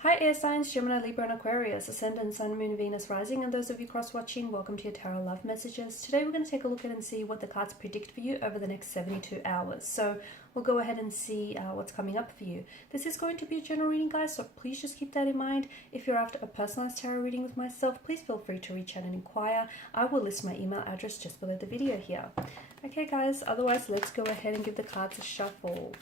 Hi air signs, Gemini, Libra and Aquarius, Ascendant, Sun, Moon, Venus, Rising, and those of you cross-watching, welcome to your Tarot Love Messages. Today we're going to take a look at and see what the cards predict for you over the next 72 hours. So we'll go ahead and see what's coming up for you. This is going to be a general reading, guys, so please just keep that in mind. If you're after a personalized tarot reading with myself, please feel free to reach out and inquire. I will list my email address just below the video here. Okay guys, otherwise let's go ahead and give the cards a shuffle.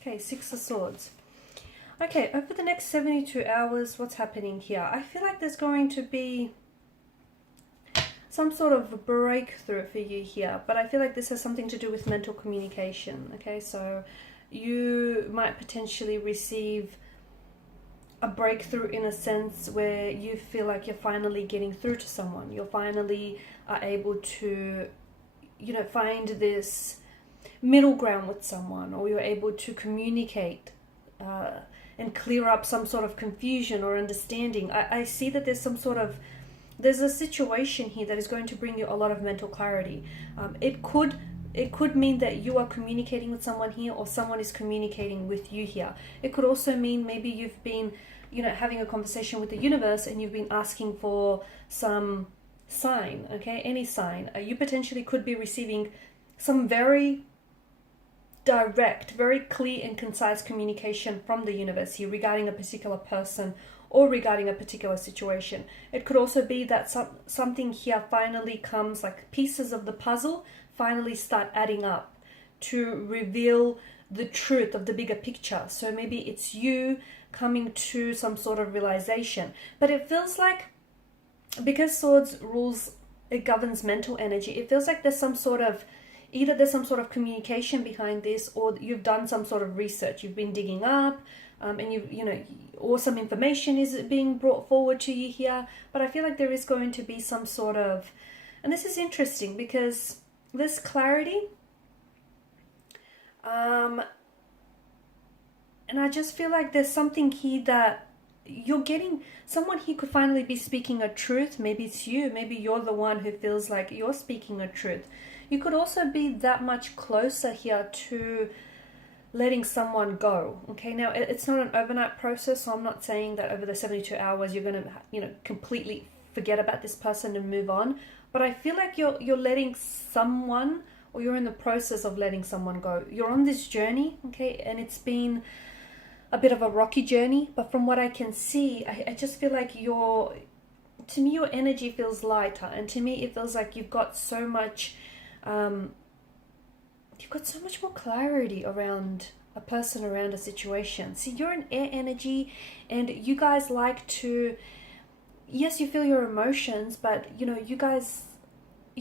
Okay, Six of Swords. Okay, over the next 72 hours, what's happening here? I feel like there's going to be some sort of breakthrough for you here, but I feel like this has something to do with mental communication. Okay, so you might potentially receive a breakthrough in a sense where you feel like you're finally getting through to someone. You're finally able to, find this middle ground with someone, or you're able to communicate and clear up some sort of confusion or understanding. I see that there's a situation here that is going to bring you a lot of mental clarity. It could mean that you are communicating with someone here, or someone is communicating with you here. It could also mean maybe you've been having a conversation with the universe and you've been asking for some sign. Okay, any sign. You potentially could be receiving some very direct, very clear and concise communication from the universe here regarding a particular person or regarding a particular situation. It could also be that something here finally comes, like pieces of the puzzle finally start adding up to reveal the truth of the bigger picture. So maybe it's you coming to some sort of realization. But it feels like, because Swords rules, it governs mental energy, it feels like there's some sort of communication behind this, or you've done some sort of research. You've been digging up, and or some information is being brought forward to you here. But I feel like there is going to be some sort of, and this is interesting because this clarity, and I just feel like there's something here that you're getting. Someone here could finally be speaking a truth. Maybe it's you. Maybe you're the one who feels like you're speaking a truth. You could also be that much closer here to letting someone go. Okay, now it's not an overnight process, so I'm not saying that over the 72 hours you're going to, completely forget about this person and move on. But I feel like you're letting someone, or you're in the process of letting someone go. You're on this journey, okay, and it's been a bit of a rocky journey. But from what I can see, I just feel like to me, your energy feels lighter, and to me, it feels like you've got so much. You've got so much more clarity around a person, around a situation. See, you're an air energy, and you guys like to, yes, you feel your emotions, but you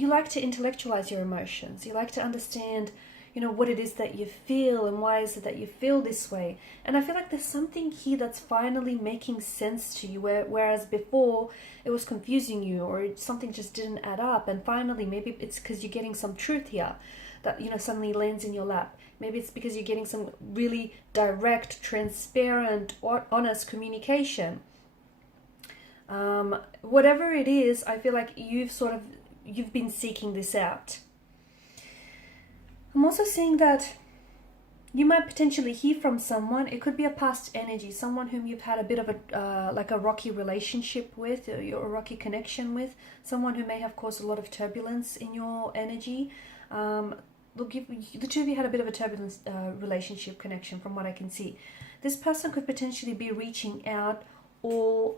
like to intellectualize your emotions. You like to understand, what it is that you feel and why is it that you feel this way. And I feel like there's something here that's finally making sense to you, whereas before it was confusing you, or something just didn't add up. And finally, maybe it's because you're getting some truth here that suddenly lands in your lap. Maybe it's because you're getting some really direct, transparent, or honest communication. Whatever it is, I feel like you've been seeking this out. I'm also seeing that you might potentially hear from someone. It could be a past energy, someone whom you've had a bit of a rocky relationship with, or a rocky connection with, someone who may have caused a lot of turbulence in your energy. The two of you had a bit of a turbulent relationship connection from what I can see. This person could potentially be reaching out or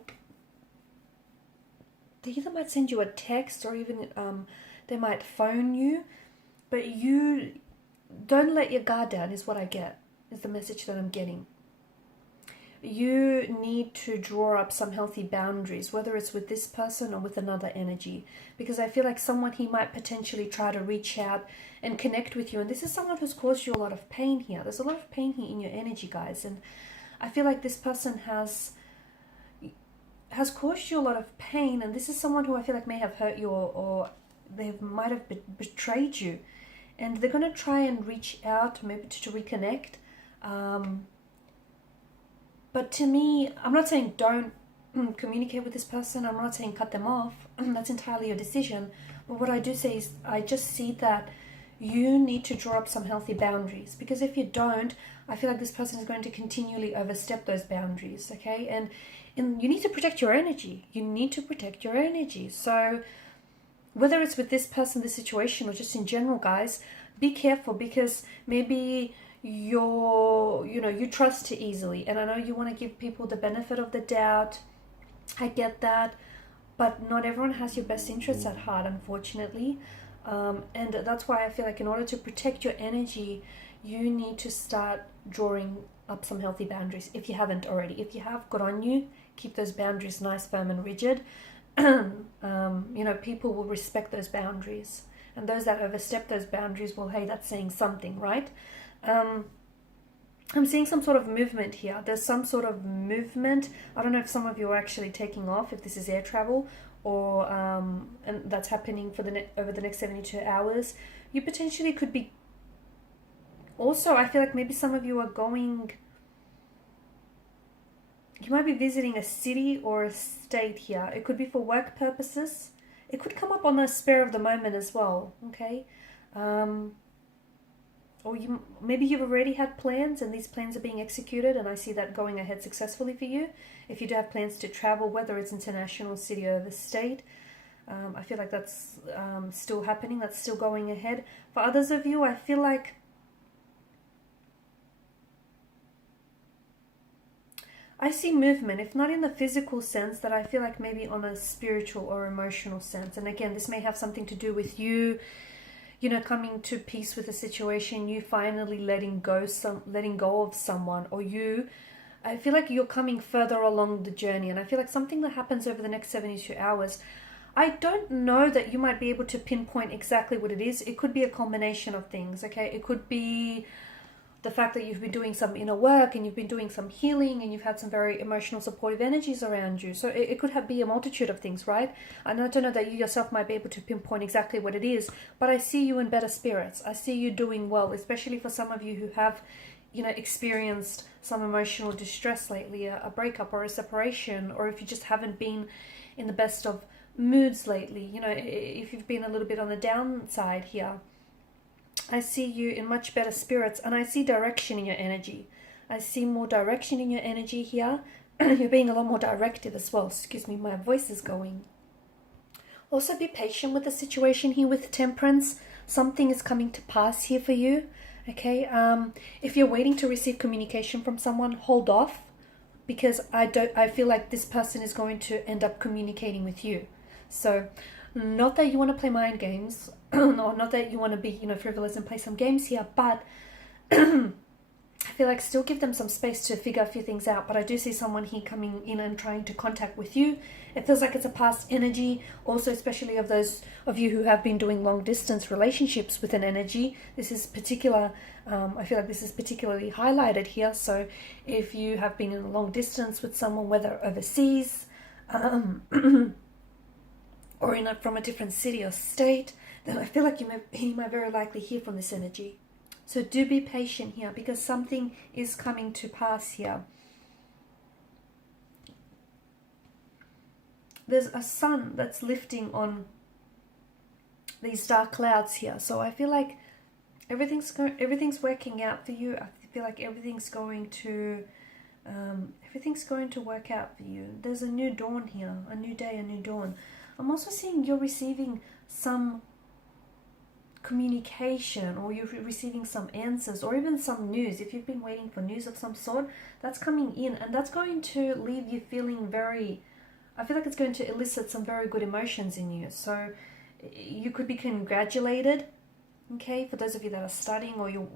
they either might send you a text or even they might phone you, but you don't let your guard down is what I get, is the message that I'm getting. You need to draw up some healthy boundaries, whether it's with this person or with another energy, because I feel like someone he might potentially try to reach out and connect with you, and this is someone who's caused you a lot of pain here. There's a lot of pain here in your energy, guys, and I feel like this person has caused you a lot of pain, and this is someone who I feel like may have hurt you, or they might have betrayed you, and they're going to try and reach out, maybe to reconnect. But to me, I'm not saying don't communicate with this person. I'm not saying cut them off. That's entirely your decision. But what I do say is I just see that you need to draw up some healthy boundaries. Because if you don't, I feel like this person is going to continually overstep those boundaries, okay? And you need to protect your energy. You need to protect your energy. So whether it's with this person, this situation, or just in general, guys, be careful, because maybe you trust too easily, and I know you want to give people the benefit of the doubt. I get that, but not everyone has your best interests at heart, unfortunately, and that's why I feel like in order to protect your energy, you need to start drawing up some healthy boundaries. If you haven't already, if you have, good on you. Keep those boundaries nice, firm, and rigid. People will respect those boundaries, and those that overstep those boundaries, well, hey, that's saying something, right? I'm seeing some sort of movement here. There's some sort of movement. I don't know if some of you are actually taking off, if this is air travel, or and that's happening for over the next 72 hours. You potentially could be. Also, I feel like maybe some of you are going. You might be visiting a city or a state here. It could be for work purposes. It could come up on the spur of the moment as well. Okay. Or maybe you've already had plans and these plans are being executed, and I see that going ahead successfully for you. If you do have plans to travel, whether it's international, city, or the state, I feel like that's still happening, that's still going ahead. For others of you, I feel like I see movement, if not in the physical sense, that I feel like maybe on a spiritual or emotional sense. And again, this may have something to do with you coming to peace with a situation, you finally letting go of someone, or I feel like you're coming further along the journey. And I feel like something that happens over the next 72 hours, I don't know that you might be able to pinpoint exactly what it is. It could be a combination of things, okay? It could be the fact that you've been doing some inner work and you've been doing some healing and you've had some very emotional supportive energies around you. So it could be a multitude of things, right? And I don't know that you yourself might be able to pinpoint exactly what it is, but I see you in better spirits. I see you doing well, especially for some of you who have, experienced some emotional distress lately, a breakup or a separation, or if you just haven't been in the best of moods lately, if you've been a little bit on the downside here. I see you in much better spirits, and I see direction in your energy. I see more direction in your energy here. You're being a lot more directive as well. Excuse me, my voice is going. Also, be patient with the situation here with Temperance. Something is coming to pass here for you. Okay. If you're waiting to receive communication from someone, hold off, because I feel like this person is going to end up communicating with you. So, not that you want to play mind games, or not that you want to be, frivolous and play some games here, but I feel like still give them some space to figure a few things out. But I do see someone here coming in and trying to contact with you. It feels like it's a past energy. Also, especially of those of you who have been doing long distance relationships with an energy. This is particular. I feel like this is particularly highlighted here. So if you have been in a long distance with someone, whether overseas, or from a different city or state, then I feel like you might very likely hear from this energy. So do be patient here, because something is coming to pass here. There's a sun that's lifting on these dark clouds here. So I feel like everything's working out for you. I feel like everything's going to work out for you. There's a new dawn here, a new day, a new dawn. I'm also seeing you're receiving some communication, or you're receiving some answers, or even some news. If you've been waiting for news of some sort, that's coming in, and that's going to leave you feeling very I feel like it's going to elicit some very good emotions in you. So you could be congratulated, okay? For those of you that are studying or you're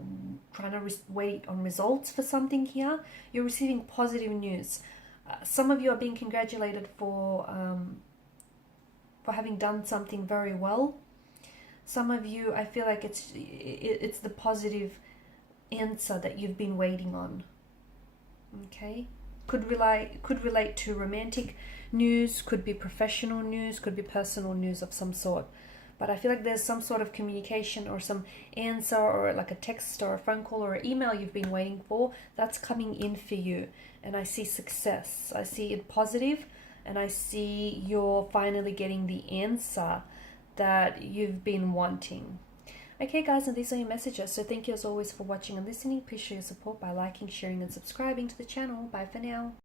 trying to wait on results for something here, you're receiving positive news. Some of you are being congratulated for having done something very well. Some of you, I feel like it's the positive answer that you've been waiting on. Okay, could relate to romantic news, could be professional news, could be personal news of some sort. But I feel like there's some sort of communication or some answer or like a text or a phone call or an email you've been waiting for that's coming in for you. And I see success. I see it positive, and I see you're finally getting the answer that you've been wanting. Okay guys, and these are your messages. So thank you as always for watching and listening. Please show your support by liking, sharing and subscribing to the channel. Bye for now.